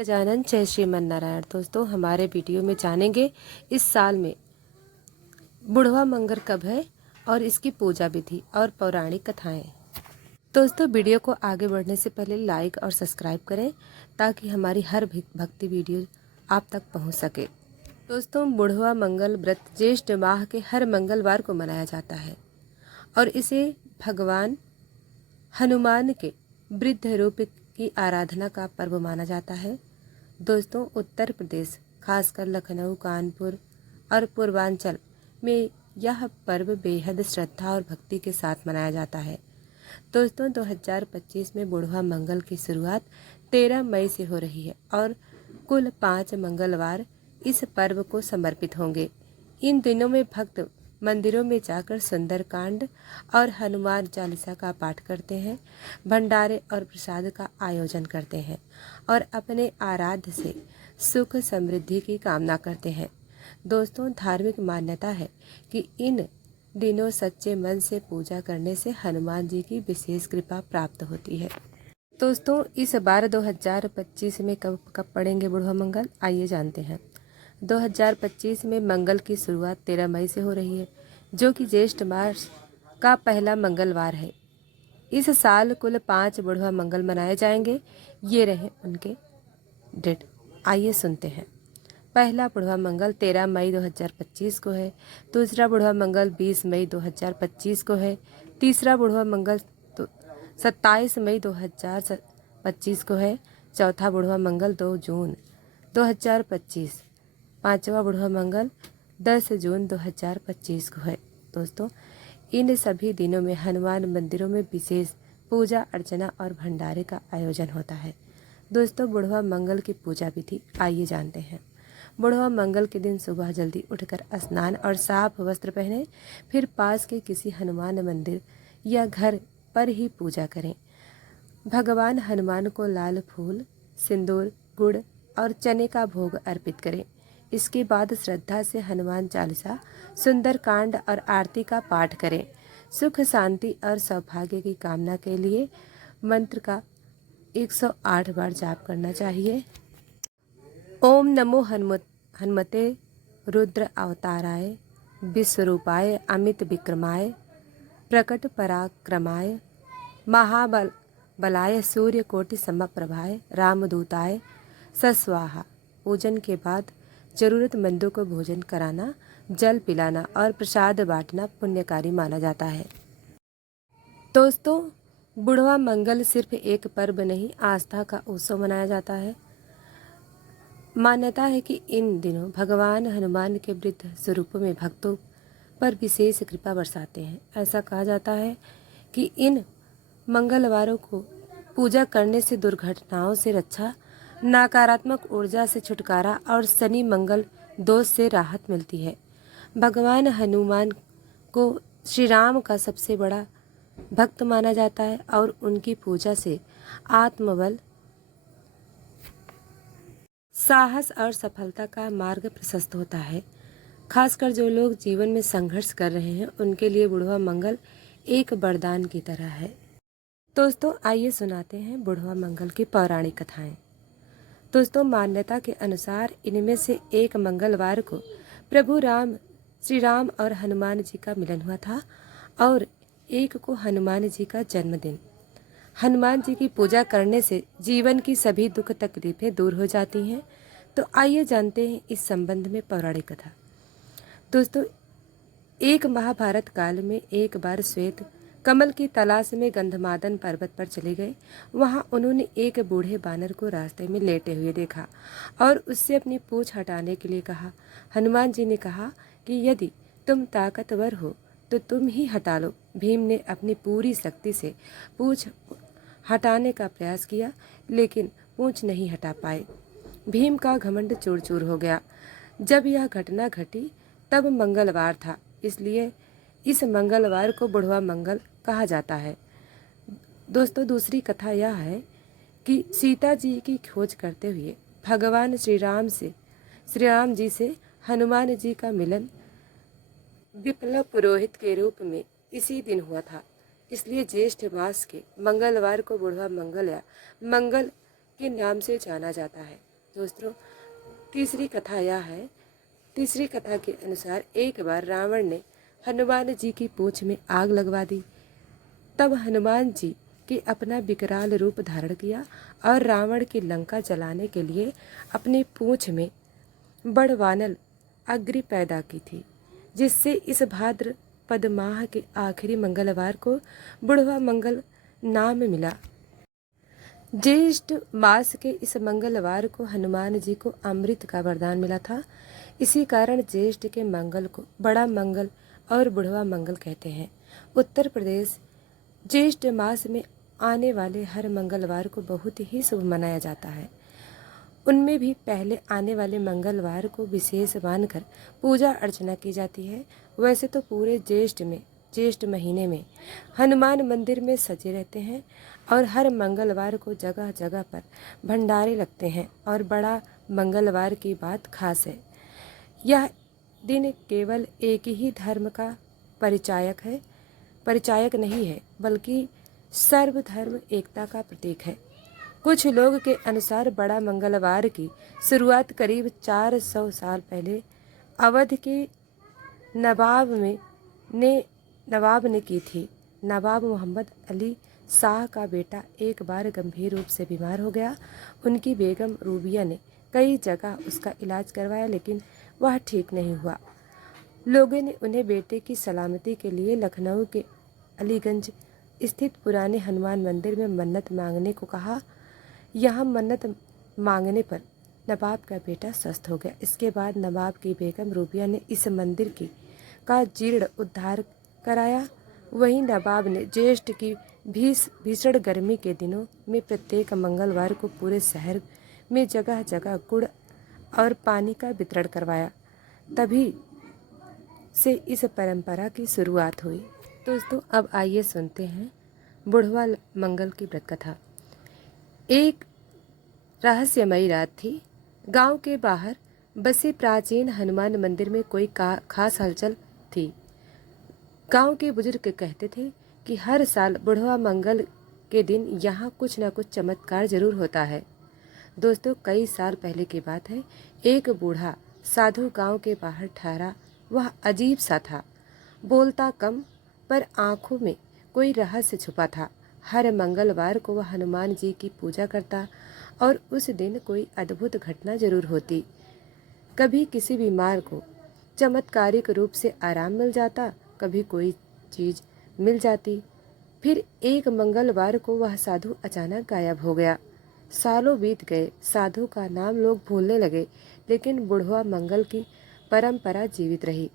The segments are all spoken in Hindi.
गजानन जय श्रीमन नारायण। दोस्तों, हमारे वीडियो में जानेंगे इस साल में बुढ़वा मंगल कब है और इसकी पूजा विधि और पौराणिक कथाएं। दोस्तों, वीडियो को आगे बढ़ने से पहले लाइक और सब्सक्राइब करें ताकि हमारी हर भक्ति वीडियो आप तक पहुंच सके। दोस्तों, बुढ़वा मंगल व्रत ज्येष्ठ माह के हर मंगलवार को मनाया जाता है और इसे भगवान हनुमान के वृद्ध रूप की आराधना का पर्व माना जाता है। दोस्तों, उत्तर प्रदेश खासकर लखनऊ, कानपुर और पूर्वांचल में यह पर्व बेहद श्रद्धा और भक्ति के साथ मनाया जाता है। दोस्तों, 2025 में बुढ़वा मंगल की शुरुआत 13 मई से हो रही है और कुल 5 मंगलवार इस पर्व को समर्पित होंगे। इन दिनों में भक्त मंदिरों में जाकर सुंदरकांड और हनुमान चालीसा का पाठ करते हैं, भंडारे और प्रसाद का आयोजन करते हैं और अपने आराध्य से सुख समृद्धि की कामना करते हैं। दोस्तों, धार्मिक मान्यता है कि इन दिनों सच्चे मन से पूजा करने से हनुमान जी की विशेष कृपा प्राप्त होती है। दोस्तों, इस बार 2025 में कब पड़ेंगे बुढ़वा मंगल, आइए जानते हैं। 2025 में मंगल की शुरुआत 13 मई से हो रही है, जो कि ज्येष्ठ मास का पहला मंगलवार है। इस साल कुल 5 बुढ़वा मंगल मनाए जाएंगे। ये रहे उनके डेट, आइए सुनते हैं। पहला बुढ़वा मंगल 13 मई 2025 को है। दूसरा बुढ़वा मंगल 20 मई 2025 को है। तीसरा बुढ़वा मंगल 27 मई 2025 को है। चौथा बुढ़वा मंगल 2 जून 2025। पांचवा बुढ़वा मंगल 10 जून 2025 को है। दोस्तों, इन सभी दिनों में हनुमान मंदिरों में विशेष पूजा अर्चना और भंडारे का आयोजन होता है। दोस्तों, बुढ़वा मंगल की पूजा विधि आइए जानते हैं। बुढ़वा मंगल के दिन सुबह जल्दी उठकर स्नान और साफ वस्त्र पहने, फिर पास के किसी हनुमान मंदिर या घर पर ही पूजा करें। भगवान हनुमान को लाल फूल, सिंदूर, गुड़ और चने का भोग अर्पित करें। इसके बाद श्रद्धा से हनुमान चालीसा, सुंदरकांड और आरती का पाठ करें। सुख शांति और सौभाग्य की कामना के लिए मंत्र का 108 बार जाप करना चाहिए। ओम नमो हनुमते रुद्र अवताराय विश्वरूपाय अमित विक्रमाय प्रकट पराक्रमाय महाबलाय सूर्यकोटि समप्रभाय रामदूताय सस्वाहा। पूजन के बाद जरूरतमंदों को भोजन कराना, जल पिलाना और प्रसाद बांटना पुण्यकारी माना जाता है। दोस्तों, बुढ़वा मंगल सिर्फ एक पर्व नहीं, आस्था का उत्सव मनाया जाता है। मान्यता है कि इन दिनों भगवान हनुमान के वृद्ध स्वरूप में भक्तों पर विशेष कृपा बरसाते हैं। ऐसा कहा जाता है कि इन मंगलवारों को पूजा करने से दुर्घटनाओं से रक्षा, नकारात्मक ऊर्जा से छुटकारा और शनि मंगल दोष से राहत मिलती है। भगवान हनुमान को श्री राम का सबसे बड़ा भक्त माना जाता है और उनकी पूजा से आत्मबल, साहस और सफलता का मार्ग प्रशस्त होता है। खासकर जो लोग जीवन में संघर्ष कर रहे हैं, उनके लिए बुढ़वा मंगल एक वरदान की तरह है। दोस्तों, आइए सुनाते हैं बुढ़वा मंगल की पौराणिक कथाएं। दोस्तों, मान्यता के अनुसार इनमें से एक मंगलवार को प्रभु श्री राम और हनुमान जी का मिलन हुआ था और एक को हनुमान जी का जन्मदिन। हनुमान जी की पूजा करने से जीवन की सभी दुख तकलीफें दूर हो जाती हैं। तो आइए जानते हैं इस संबंध में पौराणिक कथा। दोस्तों, एक महाभारत काल में एक बार श्वेत कमल की तलाश में गंधमादन पर्वत पर चले गए। वहां उन्होंने एक बूढ़े बानर को रास्ते में लेटे हुए देखा और उससे अपनी पूंछ हटाने के लिए कहा। हनुमान जी ने कहा कि यदि तुम ताकतवर हो तो तुम ही हटा लो। भीम ने अपनी पूरी शक्ति से पूंछ हटाने का प्रयास किया, लेकिन पूंछ नहीं हटा पाए। भीम का घमंड चूर चूर हो गया। जब यह घटना घटी तब मंगलवार था, इसलिए इस मंगलवार को बुढ़वा मंगल कहा जाता है। दोस्तों, दूसरी कथा यह है कि सीता जी की खोज करते हुए भगवान श्री राम जी से हनुमान जी का मिलन विप्लव पुरोहित के रूप में इसी दिन हुआ था। इसलिए ज्येष्ठ मास के मंगलवार को बुढ़वा मंगल या मंगल के नाम से जाना जाता है। दोस्तों तीसरी कथा यह है, तीसरी कथा के अनुसार एक बार रावण ने हनुमान जी की पूंछ में आग लगवा दी। तब हनुमान जी के अपना विकराल रूप धारण किया और रावण की लंका जलाने के लिए अपनी पूंछ में बड़वानल अग्नि पैदा की थी, जिससे इस भाद्रपद माह के आखिरी मंगलवार को बुढ़वा मंगल नाम मिला। ज्येष्ठ मास के इस मंगलवार को हनुमान जी को अमृत का वरदान मिला था। इसी कारण ज्येष्ठ के मंगल को बड़ा मंगल और बुढ़वा मंगल कहते हैं। उत्तर प्रदेश ज्येष्ठ मास में आने वाले हर मंगलवार को बहुत ही शुभ मनाया जाता है। उनमें भी पहले आने वाले मंगलवार को विशेष मानकर पूजा अर्चना की जाती है। वैसे तो पूरे ज्येष्ठ महीने में हनुमान मंदिर में सजे रहते हैं और हर मंगलवार को जगह जगह पर भंडारे लगते हैं। और बड़ा मंगलवार की बात खास है, यह दिन केवल एक ही धर्म का परिचायक नहीं है, बल्कि सर्वधर्म एकता का प्रतीक है। कुछ लोग के अनुसार बड़ा मंगलवार की शुरुआत करीब 400 साल पहले अवध के नवाब ने की थी। नवाब मोहम्मद अली शाह का बेटा एक बार गंभीर रूप से बीमार हो गया। उनकी बेगम रूबिया ने कई जगह उसका इलाज करवाया, लेकिन वह ठीक नहीं हुआ। लोगों ने उन्हें बेटे की सलामती के लिए लखनऊ के अलीगंज स्थित पुराने हनुमान मंदिर में मन्नत मांगने को कहा। यहाँ मन्नत मांगने पर नवाब का बेटा स्वस्थ हो गया। इसके बाद नवाब की बेगम रूबिया ने इस मंदिर का जीर्ण उद्धार कराया। वहीं नवाब ने ज्येष्ठ की भीषण गर्मी के दिनों में प्रत्येक मंगलवार को पूरे शहर में जगह जगह गुड़ और पानी का वितरण करवाया। तभी से इस परंपरा की शुरुआत हुई। दोस्तों अब आइए सुनते हैं बुढ़वा मंगल की व्रत कथा। एक रहस्यमयी रात थी। गांव के बाहर बसे प्राचीन हनुमान मंदिर में कोई खास हलचल थी। गांव के बुजुर्ग कहते थे कि हर साल बुढ़वा मंगल के दिन यहाँ कुछ न कुछ चमत्कार जरूर होता है। दोस्तों कई साल पहले की बात है। एक बूढ़ा साधु गांव के बाहर ठहरा। वह अजीब सा था, बोलता कम पर आंखों में कोई रहस्य छुपा था। हर मंगलवार को वह हनुमान जी की पूजा करता और उस दिन कोई अद्भुत घटना जरूर होती। कभी किसी बीमार को चमत्कारिक रूप से आराम मिल जाता, कभी कोई चीज मिल जाती। फिर एक मंगलवार को वह साधु अचानक गायब हो गया। सालों बीत गए, साधु का नाम लोग भूलने लगे, लेकिन बुढ़वा मंगल की परंपरा जीवित रही।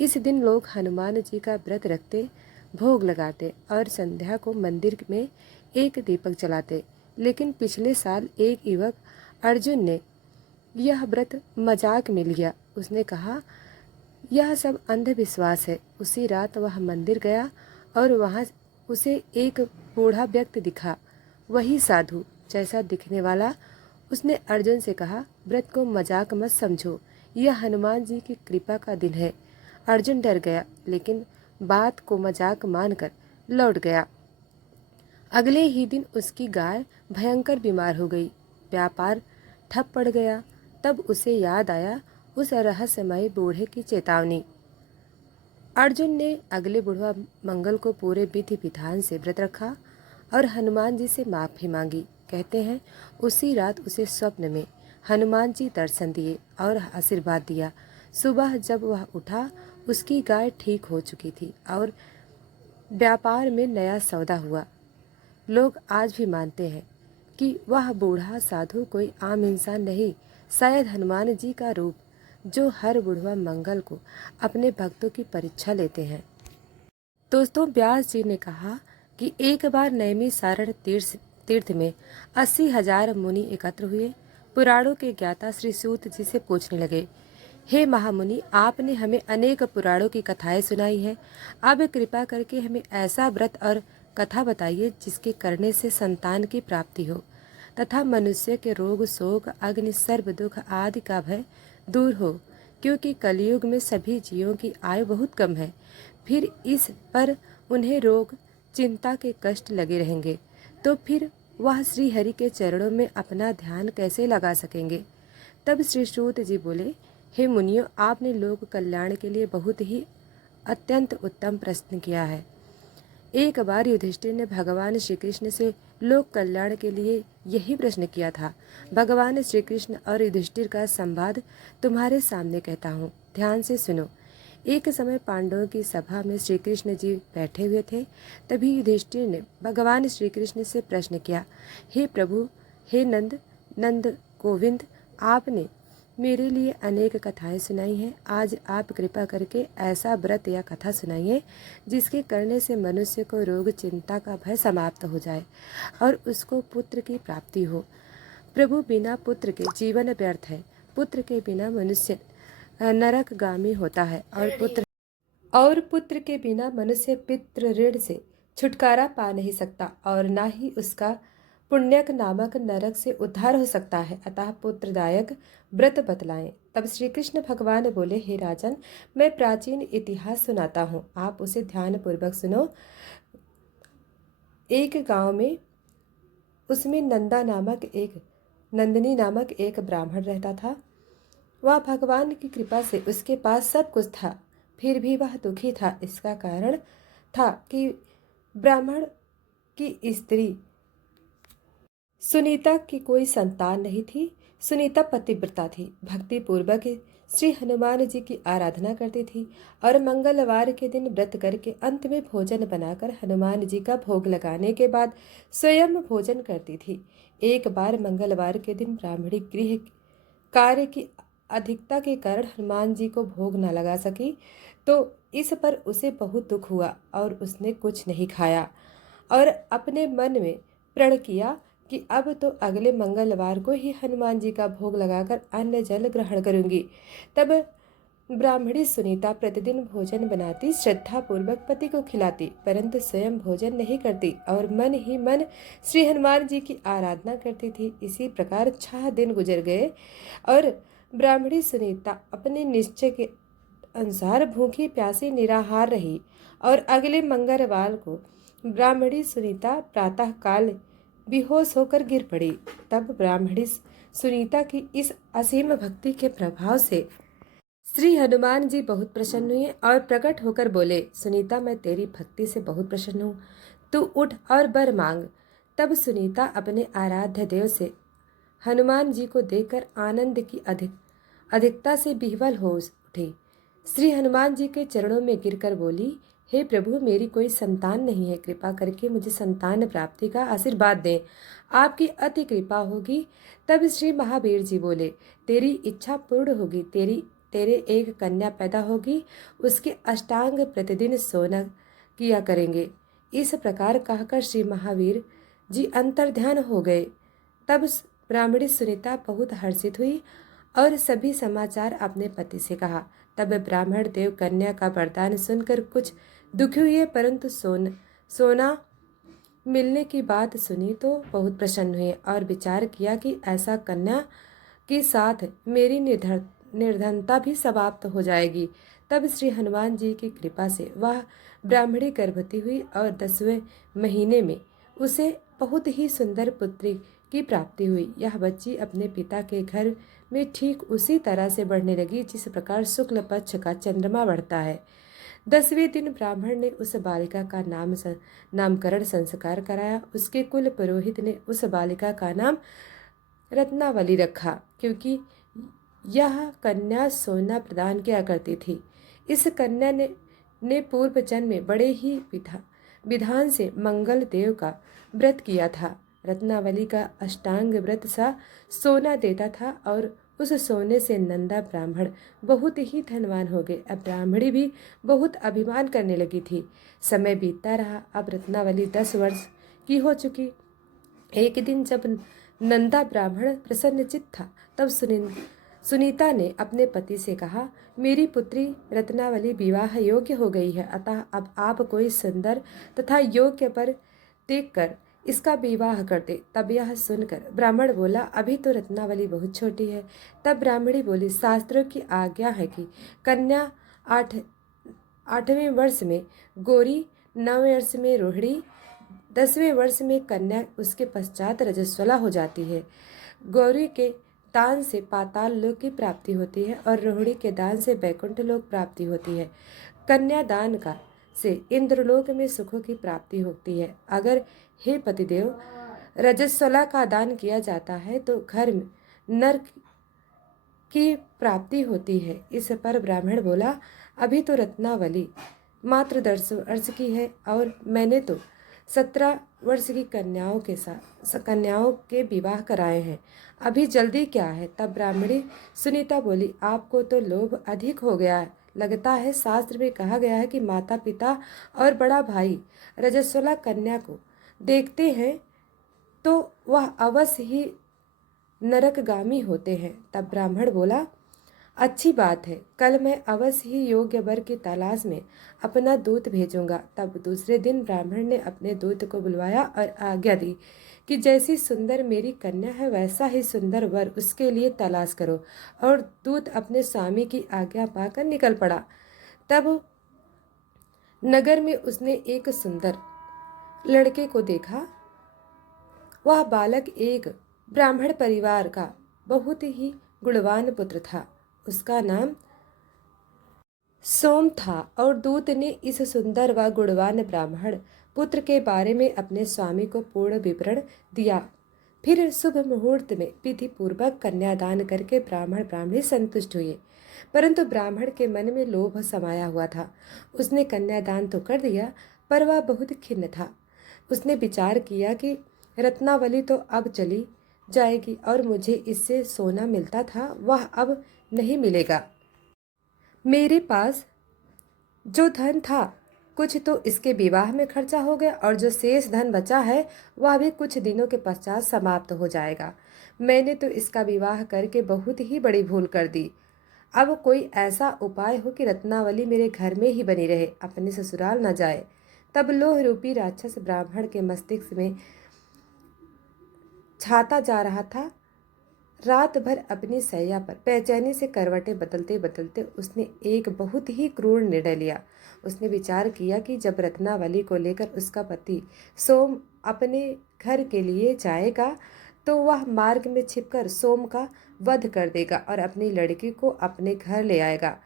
इस दिन लोग हनुमान जी का व्रत रखते, भोग लगाते और संध्या को मंदिर में एक दीपक जलाते। लेकिन पिछले साल एक युवक अर्जुन ने यह व्रत मजाक में लिया। उसने कहा यह सब अंधविश्वास है। उसी रात वह मंदिर गया और वहां उसे एक बूढ़ा व्यक्ति दिखा, वही साधु जैसा दिखने वाला। उसने अर्जुन से कहा व्रत को मजाक मत समझो, यह हनुमान जी की कृपा का दिन है। अर्जुन डर गया, लेकिन बात को मजाक मानकर लौट गया। अगले ही दिन उसकी गाय भयंकर बीमार हो गई, व्यापार ठप पड़ गया। तब उसे याद आया उस रहस्यमय बूढ़े की चेतावनी। अर्जुन ने अगले बुढ़वा मंगल को पूरे विधि विधान से व्रत रखा और हनुमान जी से माफी मांगी। कहते हैं उसी रात उसे स्वप्न में हनुमान जी दर्शन दिए और आशीर्वाद दिया। सुबह जब वह उठा, उसकी गाय ठीक हो चुकी थी और व्यापार में नया सौदा हुआ। लोग आज भी मानते हैं कि वह बूढ़ा साधु कोई आम इंसान नहीं, शायद हनुमान जी का रूप, जो हर बुढ़वा मंगल को अपने भक्तों की परीक्षा लेते हैं। दोस्तों व्यास जी ने कहा कि एक बार नैमिषारण्य तीर्थ में 80,000 मुनि एकत्र हुए। पुराणों के ज्ञाता श्री सूत जी से पूछने लगे, हे महामुनि, आपने हमें अनेक पुराणों की कथाएं सुनाई है। अब कृपा करके हमें ऐसा व्रत और कथा बताइए जिसके करने से संतान की प्राप्ति हो तथा मनुष्य के रोग शोक अग्नि सर्व दुख आदि का भय दूर हो, क्योंकि कलयुग में सभी जीवों की आयु बहुत कम है। फिर इस पर उन्हें रोग चिंता के कष्ट लगे रहेंगे, तो फिर वह श्री हरि के चरणों में अपना ध्यान कैसे लगा सकेंगे। तब श्री सूत जी बोले, हे मुनियों, आपने लोक कल्याण के लिए बहुत ही अत्यंत उत्तम प्रश्न किया है। एक बार युधिष्ठिर ने भगवान श्री कृष्ण से लोक कल्याण के लिए यही प्रश्न किया था। भगवान श्री कृष्ण और युधिष्ठिर का संवाद तुम्हारे सामने कहता हूँ, ध्यान से सुनो। एक समय पांडवों की सभा में श्री कृष्ण जी बैठे हुए थे। तभी युधिष्ठिर ने भगवान श्री कृष्ण से प्रश्न किया, हे प्रभु, हे नंद गोविंद, आपने मेरे लिए अनेक कथाएं सुनाई हैं। आज आप कृपा करके ऐसा व्रत या कथा सुनाइए जिसके करने से मनुष्य को रोग चिंता का भय समाप्त हो जाए और उसको पुत्र की प्राप्ति हो। प्रभु, बिना पुत्र के जीवन व्यर्थ है। पुत्र के बिना मनुष्य नरकगामी होता है और पुत्र के बिना मनुष्य पितृ ऋण से छुटकारा पा नहीं सकता और ना ही उसका पुण्यक नामक नरक से उद्धार हो सकता है। अतः पुत्रदायक व्रत बतलाएं। तब श्री कृष्ण भगवान बोले, हे राजन, मैं प्राचीन इतिहास सुनाता हूँ, आप उसे ध्यान पूर्वक सुनो। एक गांव में उसमें नंदिनी नामक एक ब्राह्मण रहता था। वह भगवान की कृपा से उसके पास सब कुछ था, फिर भी वह दुखी था। इसका कारण था कि ब्राह्मण की स्त्री सुनीता की कोई संतान नहीं थी। सुनीता पतिव्रता थी, भक्ति पूर्वक श्री हनुमान जी की आराधना करती थी और मंगलवार के दिन व्रत करके अंत में भोजन बनाकर हनुमान जी का भोग लगाने के बाद स्वयं भोजन करती थी। एक बार मंगलवार के दिन ब्राह्मणी गृह कार्य की अधिकता के कारण हनुमान जी को भोग न लगा सकी, तो इस पर उसे बहुत दुख हुआ और उसने कुछ नहीं खाया और अपने मन में प्रण किया कि अब तो अगले मंगलवार को ही हनुमान जी का भोग लगाकर अन्न जल ग्रहण करूंगी। तब ब्राह्मणी सुनीता प्रतिदिन भोजन बनाती, श्रद्धा पूर्वक पति को खिलाती, परंतु स्वयं भोजन नहीं करती और मन ही मन श्री हनुमान जी की आराधना करती थी। इसी प्रकार 6 दिन गुजर गए और ब्राह्मणी सुनीता अपने निश्चय के अनुसार भूखी प्यासी निराहार रही और अगले मंगलवार को ब्राह्मणी सुनीता प्रातः काल बेहोश होकर गिर पड़ी। तब ब्राह्मणी सुनीता की इस असीम भक्ति के प्रभाव से श्री हनुमान जी बहुत प्रसन्न हुए और प्रकट होकर बोले, सुनीता, मैं तेरी भक्ति से बहुत प्रसन्न हूँ, तू उठ और वर मांग। तब सुनीता अपने आराध्य देव से हनुमान जी को देखकर आनंद की अधिकता से विह्वल हो उठी। श्री हनुमान जी के चरणों में गिरकर बोली, हे प्रभु, मेरी कोई संतान नहीं है, कृपा करके मुझे संतान प्राप्ति का आशीर्वाद दें, आपकी अति कृपा होगी। तब श्री महावीर जी बोले, तेरी इच्छा पूर्ण होगी, तेरे एक कन्या पैदा होगी, उसके अष्टांग प्रतिदिन सोना किया करेंगे। इस प्रकार कहकर श्री महावीर जी अंतर्ध्यान हो गए। तब ब्राह्मणी सुनीता बहुत हर्षित हुई और सभी समाचार अपने पति से कहा। तब ब्राह्मण देव कन्या का वरदान सुनकर कुछ दुखी हुए, परंतु सोना मिलने की बात सुनी तो बहुत प्रसन्न हुए और विचार किया कि ऐसा कन्या के साथ मेरी निर्धनता भी समाप्त हो जाएगी। तब श्री हनुमान जी की कृपा से वह ब्राह्मणी गर्भवती हुई और 10वें महीने में उसे बहुत ही सुंदर पुत्री की प्राप्ति हुई। यह बच्ची अपने पिता के घर में ठीक उसी तरह से बढ़ने लगी जिस प्रकार शुक्ल पक्ष का चंद्रमा बढ़ता है। 10वें दिन ब्राह्मण ने उस बालिका का नामकरण संस्कार कराया। उसके कुल पुरोहित ने उस बालिका का नाम रत्नावली रखा, क्योंकि यह कन्या सोना प्रदान किया करती थी। इस कन्या ने पूर्व जन्म में बड़े ही विधान से मंगल देव का व्रत किया था। रत्नावली का अष्टांग व्रत सा सोना देता था और उस सोने से नंदा ब्राह्मण बहुत ही धनवान हो गए। अब ब्राह्मणी भी बहुत अभिमान करने लगी थी। समय बीतता रहा। अब रत्नावली 10 वर्ष की हो चुकी। एक दिन जब नंदा ब्राह्मण प्रसन्नचित्त था, तब सुनीता ने अपने पति से कहा, मेरी पुत्री रत्नावली विवाह योग्य हो गई है, अतः अब आप कोई सुंदर तथा योग्य पर देखकर इसका विवाह कर दे। तब यह सुनकर ब्राह्मण बोला, अभी तो रत्नावली बहुत छोटी है। तब ब्राह्मणी बोली, शास्त्रों की आज्ञा है कि कन्या 8वें वर्ष में गोरी, 9वें वर्ष में रोहिणी, 10वें वर्ष में कन्या उसके पश्चात रजस्वला हो जाती है। गौरी के दान से पाताल लोक की प्राप्ति होती है और रोहिणी के दान से बैकुंठ लोक प्राप्ति होती है। कन्या दान का से इंद्रलोक में सुखों की प्राप्ति होती है। अगर हे पतिदेव रजस्वला का दान किया जाता है तो घर में नरक की प्राप्ति होती है। इस पर ब्राह्मण बोला, अभी तो रत्नावली मात्र 10 वर्ष की है और मैंने तो 17 वर्ष की कन्याओं के विवाह कराए हैं, अभी जल्दी क्या है। तब ब्राह्मणी सुनीता बोली, आपको तो लोभ अधिक हो गया है। लगता है शास्त्र में कहा गया है कि माता पिता और बड़ा भाई रजस्वला कन्या को देखते हैं तो वह अवश्य ही नरकगामी होते हैं। तब ब्राह्मण बोला, अच्छी बात है, कल मैं अवश्य ही योग्य वर की तलाश में अपना दूत भेजूंगा। तब दूसरे दिन ब्राह्मण ने अपने दूत को बुलवाया और आज्ञा दी कि जैसी सुंदर मेरी कन्या है वैसा ही सुंदर वर उसके लिए तलाश करो। और दूत अपने स्वामी की आज्ञा पाकर निकल पड़ा। तब नगर में उसने एक सुंदर लड़के को देखा। वह बालक एक ब्राह्मण परिवार का बहुत ही गुणवान पुत्र था। उसका नाम सोम था और दूत ने इस सुंदर व गुणवान ब्राह्मण पुत्र के बारे में अपने स्वामी को पूर्ण विवरण दिया। फिर शुभ मुहूर्त में विधि पूर्वक कन्यादान करके ब्राह्मण ब्राह्मणी संतुष्ट हुए, परंतु ब्राह्मण के मन में लोभ समाया हुआ था। उसने कन्यादान तो कर दिया पर वह बहुत खिन्न था। उसने विचार किया कि रत्नावली तो अब चली जाएगी और मुझे इससे सोना मिलता था वह अब नहीं मिलेगा। मेरे पास जो धन था कुछ तो इसके विवाह में खर्चा हो गया और जो शेष धन बचा है वह भी कुछ दिनों के पश्चात समाप्त हो जाएगा। मैंने तो इसका विवाह करके बहुत ही बड़ी भूल कर दी। अब कोई ऐसा उपाय हो कि रत्नावली मेरे घर में ही बनी रहे, अपने ससुराल न जाए। तब लोह रूपी राक्षस ब्राह्मण के मस्तिष्क में छाता जा रहा था। रात भर अपनी सैया पर बेचैनी से करवटें बदलते बदलते उसने एक बहुत ही क्रूर निर्णय लिया। उसने विचार किया कि जब रत्नावली को लेकर उसका पति सोम अपने घर के लिए जाएगा तो वह मार्ग में छिपकर सोम का वध कर देगा और अपनी लड़की को अपने घर ले आएगा,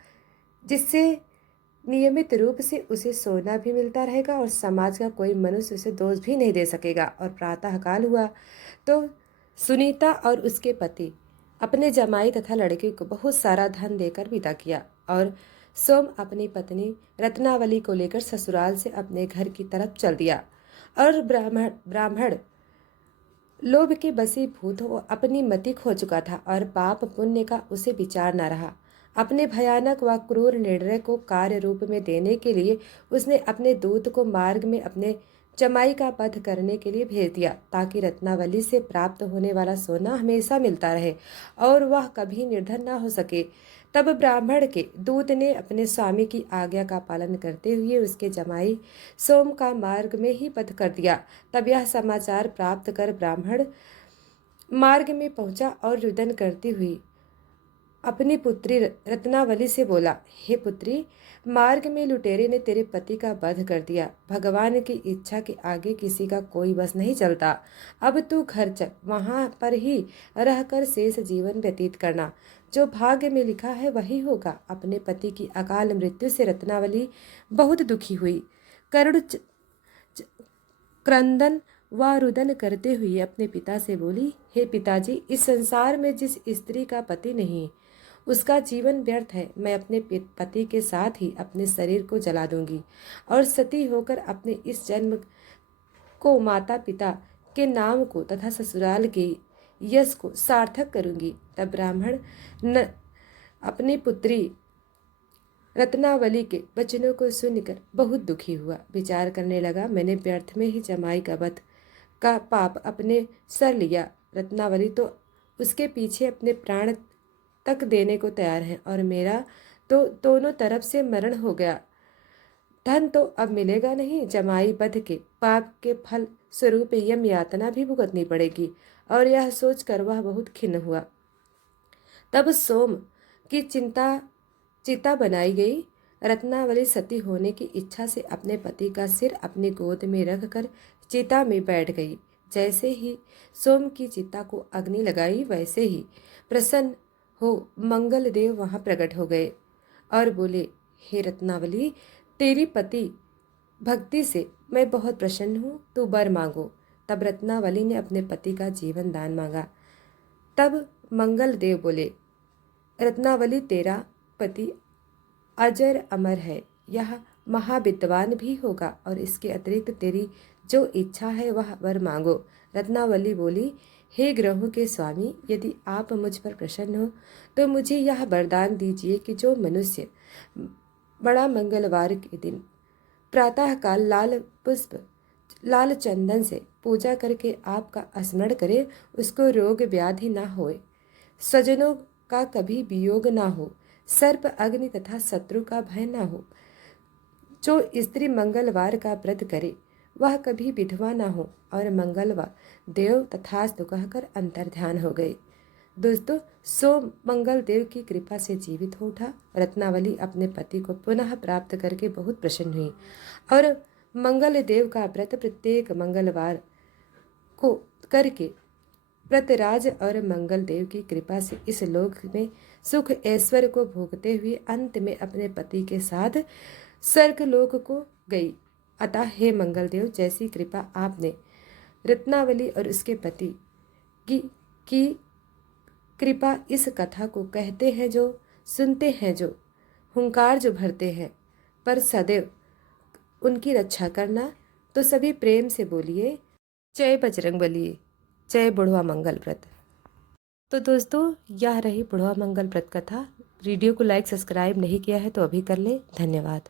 जिससे नियमित रूप से उसे सोना भी मिलता रहेगा और समाज का कोई मनुष्य उसे दोष भी नहीं दे सकेगा। और प्रातःकाल हुआ तो सुनीता और उसके पति अपने जमाई तथा लड़के को बहुत सारा धन देकर विदा किया और सोम अपनी पत्नी रत्नावली को लेकर ससुराल से अपने घर की तरफ चल दिया। और ब्राह्मण लोभ के बसीभूत हो अपनी मति खो चुका था और पाप पुण्य का उसे विचार न रहा। अपने भयानक व क्रूर निर्णय को कार्य रूप में देने के लिए उसने अपने दूत को मार्ग में अपने जमाई का वध करने के लिए भेज दिया, ताकि रत्नावली से प्राप्त होने वाला सोना हमेशा मिलता रहे और वह कभी निर्धन न हो सके। तब ब्राह्मण के दूत ने अपने स्वामी की आज्ञा का पालन करते हुए उसके जमाई सोम का मार्ग में ही वध कर दिया। तब यह समाचार प्राप्त कर ब्राह्मण मार्ग में पहुंचा और रुदन करती हुई अपनी पुत्री रत्नावली से बोला, हे पुत्री, मार्ग में लुटेरे ने तेरे पति का वध कर दिया। भगवान की इच्छा के आगे किसी का कोई बस नहीं चलता। अब तू घर चल, वहां पर ही रहकर शेष जीवन व्यतीत करना। जो भाग्य में लिखा है वही होगा। अपने पति की अकाल मृत्यु से रत्नावली बहुत दुखी हुई। करुण क्रंदन व रुदन करते हुए अपने पिता से बोली, हे पिताजी, इस संसार में जिस स्त्री का पति नहीं उसका जीवन व्यर्थ है। मैं अपने पति के साथ ही अपने शरीर को जला दूंगी और सती होकर अपने इस जन्म को माता पिता के नाम को तथा ससुराल के यश को सार्थक करूंगी। तब ब्राह्मण अपनी पुत्री रत्नावली के वचनों को सुनकर बहुत दुखी हुआ। विचार करने लगा, मैंने व्यर्थ में ही जमाई का वध का पाप अपने सर लिया। रत्नावली तो उसके पीछे अपने प्राण तक देने को तैयार है और मेरा तो दोनों तरफ से मरण हो गया। धन तो अब मिलेगा नहीं, जमाई वध के पाप के फल स्वरूप यम यातना भी भुगतनी पड़ेगी। और यह सोचकर वह बहुत खिन्न हुआ। तब सोम की चिता बनाई गई। रत्नावली सती होने की इच्छा से अपने पति का सिर अपनी गोद में रखकर चिता में बैठ गई। जैसे ही सोम की चिता को अग्नि लगाई, वैसे ही प्रसन्न हो मंगल देव वहां प्रकट हो गए और बोले, हे रत्नावली, तेरी पति भक्ति से मैं बहुत प्रसन्न हूँ, तू वर मांगो। तब रत्नावली ने अपने पति का जीवन दान मांगा। तब मंगल देव बोले, रत्नावली, तेरा पति अजर अमर है, यह महाविद्वान भी होगा और इसके अतिरिक्त तेरी जो इच्छा है वह वर मांगो। रत्नावली बोली, हे ग्रहों के स्वामी, यदि आप मुझ पर प्रसन्न हो तो मुझे यह वरदान दीजिए कि जो मनुष्य बड़ा मंगलवार के दिन प्रातःकाल लाल चंदन से पूजा करके आपका स्मरण करे, उसको रोग व्याधि ना होए, स्वजनों का कभी वियोग ना हो, सर्प अग्नि तथा शत्रु का भय ना हो। जो स्त्री मंगलवार का व्रत करे वह कभी विधवा ना हो। और मंगलवार देव तथास्तु कहकर अंतर्ध्यान हो गए। दोस्तों, सोम मंगल देव की कृपा से जीवित हो उठा। रत्नावली अपने पति को पुनः प्राप्त करके बहुत प्रसन्न हुई और मंगल देव का व्रत प्रत्येक मंगलवार को करके व्रतराज और मंगल देव की कृपा से इस लोक में सुख ऐश्वर्य को भोगते हुए अंत में अपने पति के साथ स्वर्गलोक को गई। अतः हे मंगल देव, जैसी कृपा आपने रत्नावली और उसके पति की कृपा इस कथा को कहते हैं, जो सुनते हैं, जो हुंकार जो भरते हैं, पर सदैव उनकी रक्षा करना। तो सभी प्रेम से बोलिए, जय बजरंगबली, जय बुढ़वा मंगल व्रत। तो दोस्तों, यह रही बुढ़वा मंगल व्रत कथा। वीडियो को लाइक सब्सक्राइब नहीं किया है तो अभी कर ले। धन्यवाद।